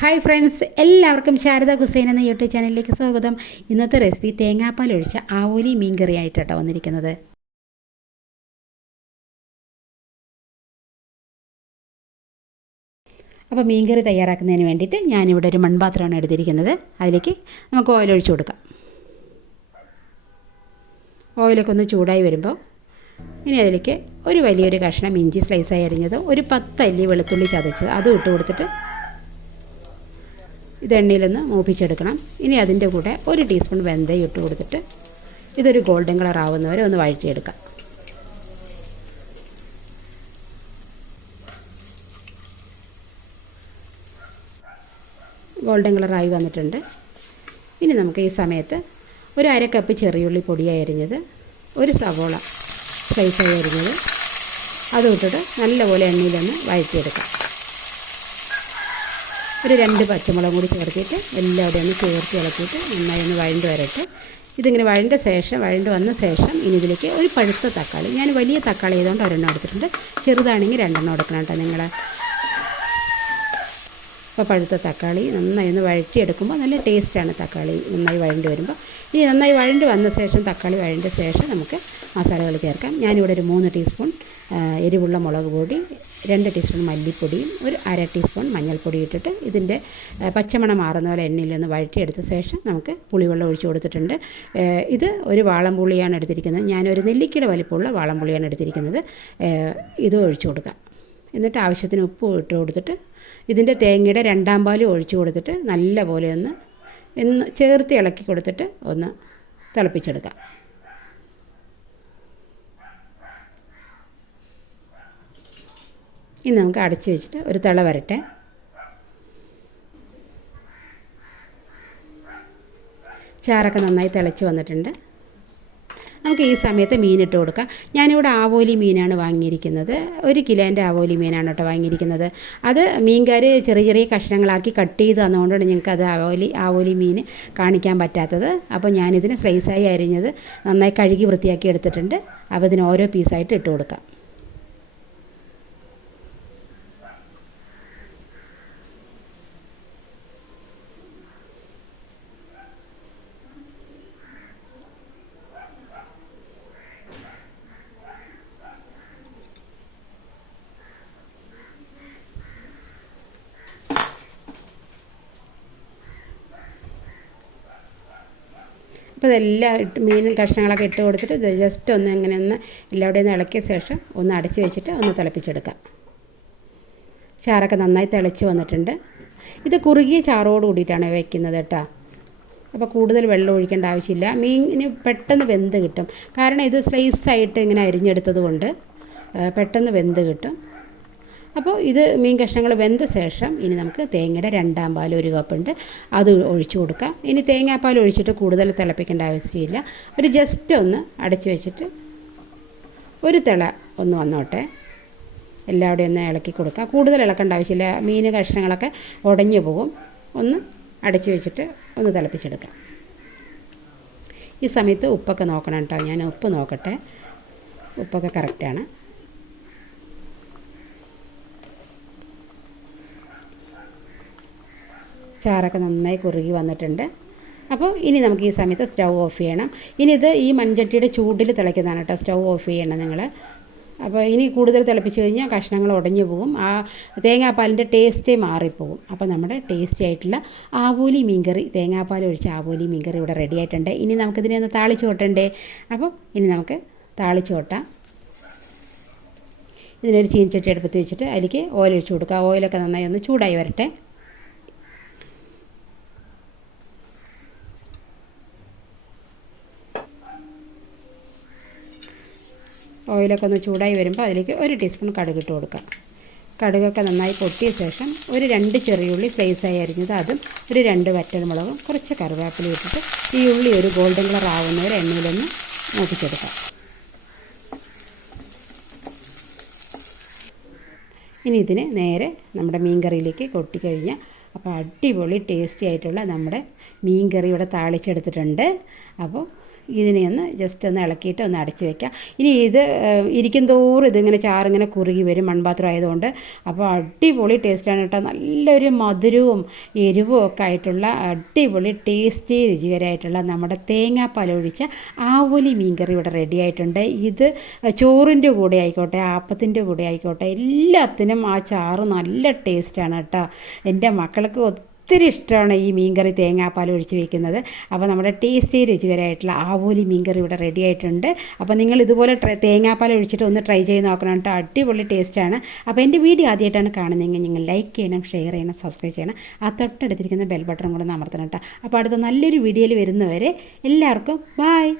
Hi friends എല്ലാവർക്കും ശാരദ ഹുസൈൻ എന്ന YouTube ചാനലിലേക്ക് സ്വാഗതം. ഇന്നത്തെ റെസിപ്പി തേങ്ങാപ്പാൽ ഒഴിച്ച ആവോലി മീൻകറി ആയിട്ടാണ് വന്നിരിക്കുന്നത്. അപ്പോൾ മീൻകറി തയ്യാറാക്കുന്നതിന് വേണ്ടിയിട്ട് ഞാനിവിടെ ഒരു മൺപാത്രമാണ് എടുത്തിരിക്കുന്നത്. അതിലേക്ക് നമുക്ക് ഓയിൽ ഒഴിച്ചു കൊടുക്കാം. ഓയിലൊക്കെ ഒന്ന് ചൂടായി വരുമ്പോൾ ഇനി അതിലേക്ക് ഒരു വലിയൊരു കഷ്ണം ഇഞ്ചി സ്ലൈസായി അരിഞ്ഞത് ഒരു പത്ത് അല്ലി വെളുത്തുള്ളി ചതച്ചത് അതും ഇട്ട് കൊടുത്തിട്ട് ഇത് എണ്ണയിലൊന്ന് മൂപ്പിച്ചെടുക്കണം. ഇനി അതിന്റെ കൂടെ ഒരു ടീസ്പൂൺ വെന്തയും ഇട്ട് കൊടുത്തിട്ട് ഇതൊരു ഗോൾഡൻ കളർ ആവുന്നവരെ ഒന്ന് വഴറ്റിയെടുക്കാം. ഗോൾഡൻ കളറായി വന്നിട്ടുണ്ട്. ഇനി നമുക്ക് ഈ സമയത്ത് ഒരു അര കപ്പ് ചെറിയുള്ളി പൊടിയായി അരിഞ്ഞത് ഒരു സവോള സ്ലൈസായി അരിഞ്ഞത് അതും ഇട്ടിട്ട് നല്ലപോലെ എണ്ണയിലൊന്ന് വഴറ്റിയെടുക്കാം. ഒരു രണ്ട് പച്ചമുളകും കൂടി ചേർത്തിട്ട് എല്ലാവരും ഒന്ന് ചേർത്ത് ഇളക്കിയിട്ട് നന്നായി ഒന്ന് വഴണ്ട് വരട്ടെ. ഇതിങ്ങനെ വഴണ്ട ശേഷം വഴണ്ട് വന്ന ശേഷം ഇനി ഇതിലേക്ക് ഒരു പഴുത്ത തക്കാളി. ഞാൻ വലിയ തക്കാളി ചെയ്തുകൊണ്ട് ഒരെണ്ണം എടുത്തിട്ടുണ്ട്. ചെറുതാണെങ്കിൽ രണ്ടെണ്ണം എടുക്കണം കേട്ടോ നിങ്ങൾ അപ്പോൾ പഴുത്ത തക്കാളി നന്നായി ഒന്ന് വഴറ്റിയെടുക്കുമ്പോൾ നല്ല ടേസ്റ്റാണ് തക്കാളി നന്നായി വഴണ്ടി വരുമ്പോൾ ഈ നന്നായി വഴണ്ടി വന്ന ശേഷം തക്കാളി വഴണ്ട ശേഷം നമുക്ക് മസാലകൾ ചേർക്കാം. ഞാനിവിടെ ഒരു മൂന്ന് ടീസ്പൂൺ എരിവുള്ള മുളക് പൊടി രണ്ട് ടീസ്പൂൺ മല്ലിപ്പൊടിയും ഒരു അര ടീസ്പൂൺ മഞ്ഞൾപ്പൊടി ഇട്ടിട്ട് ഇതിന്റെ പച്ചമണം മാറുന്ന പോലെ എണ്ണയിൽ ഒന്ന് വഴറ്റിയെടുത്ത ശേഷം നമുക്ക് പുളിവെള്ളം ഒഴിച്ചു കൊടുത്തിട്ടുണ്ട്. ഇത് ഒരു വാളംപുളിയാണ് എടുത്തിരിക്കുന്നത്. ഞാനൊരു നെല്ലിക്കയുടെ വലിപ്പമുള്ള വാളംപുളിയാണ് എടുത്തിരിക്കുന്നത്. ഇത് ഒഴിച്ചു കൊടുക്കാം. എന്നിട്ട് ആവശ്യത്തിന് ഉപ്പ് ഇട്ട് കൊടുത്തിട്ട് ഇതിന്റെ തേങ്ങയുടെ രണ്ടാം പാലും ഒഴിച്ചു കൊടുത്തിട്ട് നല്ല പോലെ ഒന്ന് എന്ന് ചേർത്ത് ഇളക്കി കൊടുത്തിട്ട് ഒന്ന് തിളപ്പിച്ചെടുക്കാം. ഇനി നമുക്ക് അടച്ച് വെച്ചിട്ട് ഒരു തിള വരട്ടെ. ചാറൊക്കെ നന്നായി തിളച്ച് വന്നിട്ടുണ്ട്. നമുക്ക് ഈ സമയത്ത് മീനിട്ട് കൊടുക്കാം. ഞാനിവിടെ ആവോലി മീനാണ് വാങ്ങിയിരിക്കുന്നത്. ഒരു കിലോന്റെ ആവോലി മീനാണ് കേട്ടോ വാങ്ങിയിരിക്കുന്നത്. അത് മീൻകാർ ചെറിയ ചെറിയ കഷ്ണങ്ങളാക്കി കട്ട് ചെയ്ത് തന്നുകൊണ്ടാണ് ഞങ്ങൾക്ക് അത് ആവോലി ആവോലി മീൻ കാണിക്കാൻ പറ്റാത്തത്. അപ്പോൾ ഞാനിതിന് സ്ലൈസായി അരിഞ്ഞത് നന്നായി കഴുകി വൃത്തിയാക്കി എടുത്തിട്ടുണ്ട്. അപ്പോൾ ഇതിന് ഓരോ പീസായിട്ട് ഇട്ട് കൊടുക്കാം. അപ്പോൾ ഇതെല്ലാം ഇട്ട് മീനും കഷ്ണങ്ങളൊക്കെ ഇട്ട് കൊടുത്തിട്ട് ഇത് ജസ്റ്റ് ഒന്ന് ഇങ്ങനെ ഒന്ന് എല്ലാവിടെയും ഒന്ന് ഇളക്കിയ ശേഷം ഒന്ന് അടച്ച് വെച്ചിട്ട് ഒന്ന് തിളപ്പിച്ചെടുക്കാം. ചാറൊക്കെ നന്നായി തിളച്ച് വന്നിട്ടുണ്ട്. ഇത് കുറുകിയ ചാറോട് കൂടിയിട്ടാണ് വയ്ക്കുന്നത് കേട്ടോ. അപ്പോൾ കൂടുതൽ വെള്ളം ഒഴിക്കേണ്ട ആവശ്യമില്ല. മീനിന് പെട്ടെന്ന് വെന്ത് കിട്ടും. കാരണം ഇത് സ്ലൈസായിട്ട് ഇങ്ങനെ അരിഞ്ഞെടുത്തത് കൊണ്ട് പെട്ടെന്ന് വെന്ത് കിട്ടും. അപ്പോൾ ഇത് മീൻ കഷ്ണങ്ങൾ വെന്ത ശേഷം ഇനി നമുക്ക് തേങ്ങയുടെ രണ്ടാം പാൽ ഒരു കപ്പുണ്ട്. അത് ഒഴിച്ചു കൊടുക്കാം. ഇനി തേങ്ങാപ്പാൽ ഒഴിച്ചിട്ട് കൂടുതൽ തിളപ്പിക്കേണ്ട ആവശ്യമില്ല. ഒരു ജസ്റ്റ് ഒന്ന് അടച്ചു വെച്ചിട്ട് ഒരു തിള ഒന്ന് വന്നോട്ടെ. എല്ലാവിടെയും ഒന്ന് ഇളക്കി കൊടുക്കുക കൂടുതൽ ഇളക്കേണ്ട ആവശ്യമില്ല. മീൻ കഷ്ണങ്ങളൊക്കെ ഉടഞ്ഞു പോകും. ഒന്ന് അടച്ചു വെച്ചിട്ട് ഒന്ന് തിളപ്പിച്ചെടുക്കാം. ഈ സമയത്ത് ഉപ്പൊക്കെ നോക്കണം കേട്ടോ. ഞാൻ ഉപ്പ് നോക്കട്ടെ. ഉപ്പൊക്കെ കറക്റ്റാണ്. ചാറൊക്കെ നന്നായി കുറുകി വന്നിട്ടുണ്ട്. അപ്പോൾ ഇനി നമുക്ക് ഈ സമയത്ത് സ്റ്റൗ ഓഫ് ചെയ്യണം. ഇനി ഇത് ഈ മൺചട്ടിയുടെ ചൂടിൽ തിളയ്ക്കുന്നതാണ് കേട്ടോ. സ്റ്റൗ ഓഫ് ചെയ്യണം നിങ്ങൾ. അപ്പോൾ ഇനി കൂടുതൽ തിളപ്പിച്ച് കഴിഞ്ഞാൽ കഷ്ണങ്ങൾ ഉടഞ്ഞു പോകും. ആ തേങ്ങാപ്പാലിന്റെ ടേസ്റ്റേ മാറിപ്പോകും. അപ്പോൾ നമ്മുടെ ടേസ്റ്റി ആയിട്ടുള്ള ആവോലി മീൻകറി തേങ്ങാപ്പാൽ ഒഴിച്ച ആവോലി മീൻകറി ഇവിടെ റെഡി ആയിട്ടുണ്ട്. ഇനി നമുക്കിതിനെ ഒന്ന് താളിച്ച് കൊട്ടണ്ടേ അപ്പോൾ ഇനി നമുക്ക് താളിച്ച് കൊട്ടാം ഇതിനൊരു ചീനച്ചട്ടി അടുപ്പത്ത് വെച്ചിട്ട് അതിലേക്ക് ഓയിൽ ഒഴിച്ച് കൊടുക്കുക. ഓയിലൊക്കെ നന്നായി ഒന്ന് ചൂടായി വരട്ടെ. ഓയിലൊക്കെ ഒന്ന് ചൂടായി വരുമ്പോൾ അതിലേക്ക് ഒരു ടീസ്പൂൺ കടുക് ഇട്ട് കൊടുക്കാം. കടുകൊക്കെ നന്നായി പൊട്ടിയ ശേഷം ഒരു രണ്ട് ചെറിയുള്ളി സ്ലൈസായി അരിഞ്ഞത് അതും ഒരു രണ്ട് വറ്റൽമുളകും കുറച്ച് കറിവേപ്പില ഇട്ടിട്ട് ഈ ഉള്ളി ഒരു ഗോൾഡൻ കളർ ആവുന്നവരെ എണ്ണയിലൊന്ന് മൂപ്പിച്ചെടുക്കാം. ഇനി ഇതിന് നേരെ നമ്മുടെ മീൻ കറിയിലേക്ക് കൊട്ടിക്കഴിഞ്ഞാൽ അപ്പോൾ അടിപൊളി ടേസ്റ്റി ആയിട്ടുള്ള നമ്മുടെ മീൻ കറി ഇവിടെ താളിച്ചെടുത്തിട്ടുണ്ട്. അപ്പോൾ ഇതിനെ ഒന്ന് ജസ്റ്റ് ഒന്ന് ഇളക്കിയിട്ട് ഒന്ന് അടച്ച് വെക്കാം. ഇനി ഇത് ഇരിക്കും തോറും ഇതിങ്ങനെ ചാറിങ്ങനെ കുറുകി വരും മൺപാത്രം ആയതുകൊണ്ട്. അപ്പോൾ അടിപൊളി ടേസ്റ്റാണ് കേട്ടോ. നല്ലൊരു മധുരവും എരിവും ഒക്കെ ആയിട്ടുള്ള അടിപൊളി ടേസ്റ്റി രുചികരമായിട്ടുള്ള നമ്മുടെ തേങ്ങാപ്പാൽ ഒഴിച്ച ആവോലി മീൻകറി ഇവിടെ റെഡി ആയിട്ടുണ്ട്. ഇത് ചോറിന്റെ കൂടെ ആയിക്കോട്ടെ ആപ്പത്തിന്റെ കൂടെ ആയിക്കോട്ടെ എല്ലാത്തിനും ആ ചാറ് നല്ല ടേസ്റ്റാണ് കേട്ടോ. എന്റെ മക്കൾക്ക് ഒത്തിരി ഇഷ്ടമാണ് ഈ മീൻകറി തേങ്ങാപ്പാൽ ഒഴിച്ച് വെക്കുന്നത്. അപ്പോൾ നമ്മുടെ ടേസ്റ്റി രുചികരമായിട്ടുള്ള ആവോലി മീൻകറി ഇവിടെ റെഡി ആയിട്ടുണ്ട്. അപ്പോൾ നിങ്ങൾ ഇതുപോലെ തേങ്ങാപ്പാൽ ഒഴിച്ചിട്ട് ഒന്ന് ട്രൈ ചെയ്ത് നോക്കണം കേട്ടോ. അടിപൊളി ടേസ്റ്റാണ് അപ്പോൾ എന്റെ വീഡിയോ ആദ്യമായിട്ടാണ് കാണുന്നതെങ്കിൽ നിങ്ങൾ ലൈക്ക് ചെയ്യണം ഷെയർ ചെയ്യണം സബ്സ്ക്രൈബ് ചെയ്യണം. ആ തൊട്ടടുത്തിരിക്കുന്ന ബെൽ ബട്ടൺ കൂടെ അമർത്തണം കേട്ടോ. അപ്പോൾ അടുത്ത നല്ലൊരു വീഡിയോയിൽ വരുന്നവരെ എല്ലാവർക്കും ബായ്